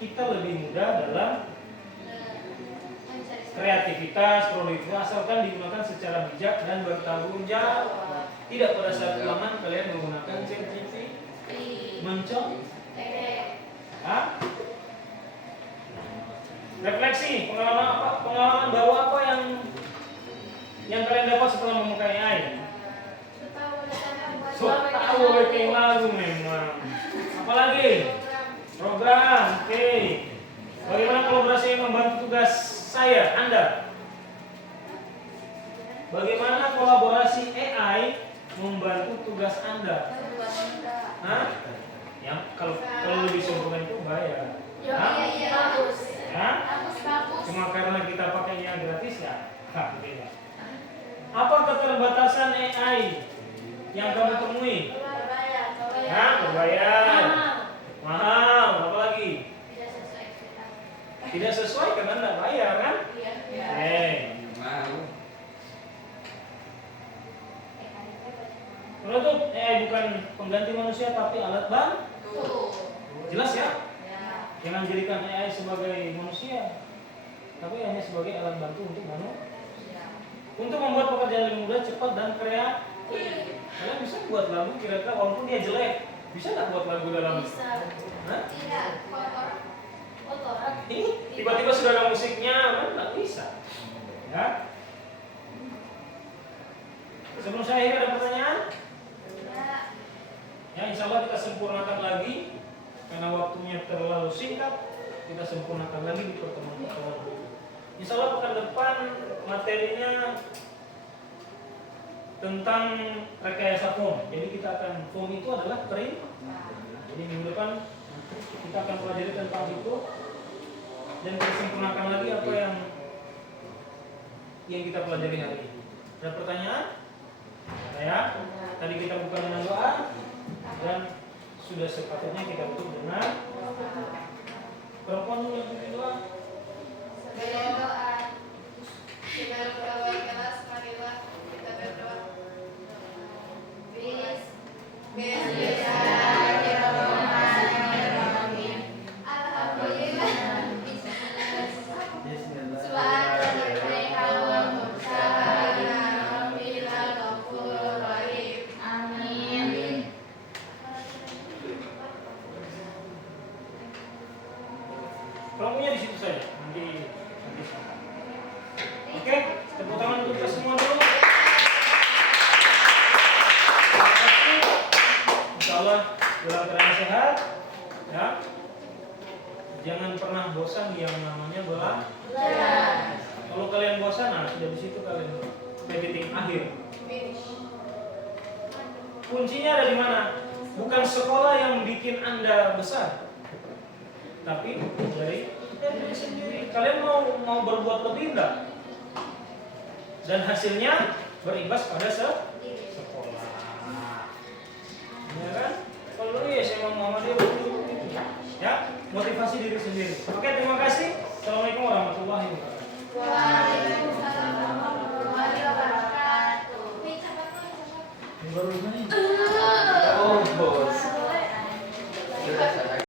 kita lebih mudah dalam kreativitas, produktivitas, asalkan digunakan secara bijak dan bertanggung jawab. Tidak pada saat ulangan kalian menggunakan ChatGPT mencoba. Refleksi, pengalaman baru apa yang kalian dapat setelah memakai AI? Tahu bikin lagu memang. Apalagi? Program, oke. Bagaimana kolaborasi yang membantu tugas Anda? Bagaimana kolaborasi AI membantu tugas Anda? Hah? Yang kalau lebih sempurna itu bayar. Bagus. Ya? Bagus. Cuma karena kita pakainya gratis ya? Tidak. nilai yang kamu temui? Ya, berbayar. Mahal. Apa lagi? Tidak sesuai karena tidak bayar kan? Mau. Penutup bukan pengganti manusia tapi alat bantu. Jelas ya? Jangan jadikan AI sebagai manusia, tapi hanya sebagai alat bantu untuk manusia. Untuk membuat pekerjaan lebih mudah, cepat dan kreatif. Kalian bisa buat lagu kira-kira walaupun dia jelek, bisa nggak buat lagu dalam? Hah? Ini tiba-tiba sudah ada musiknya, kan nggak bisa. Ya. Sebelum saya akhiri ada pertanyaan? Ya, insya Allah kita sempurnakan lagi karena waktunya terlalu singkat. Kita sempurnakan lagi di pertemuan-pertemuan. Insya Allah pekan depan materinya tentang rekayasa form. Jadi kita akan form itu adalah print. Jadi minggu depan kita akan pelajari tentang itu dan kita sempurnakan lagi apa yang kita pelajari hari ini. Ada pertanyaan? Ya. Tadi kita buka dengan doa dan sudah sepatutnya kita tutup dengan perempuan dulu yang pimpin doa. Promonya di situ saja. Nanti. Oke, tepuk tangan untuk kita semua dulu. Insya Allah dalam keadaan sehat, ya. Jangan pernah bosan yang namanya belajar. Kalau kalian bosan, nah sudah di situ kalian sampai titik akhir. Kuncinya ada di mana? Bukan sekolah yang bikin Anda besar, tapi dari diri sendiri. Kalian mau berbuat lebih enggak? Dan hasilnya berimbas pada sekolah. Ya kan? Kalau dulu ya saya mau Muhammadiyah begitu. Ya, motivasi diri sendiri. Oke, terima kasih. Assalamualaikum warahmatullahi wabarakatuh. Waalaikumsalam warahmatullahi wabarakatuh. Baru ini.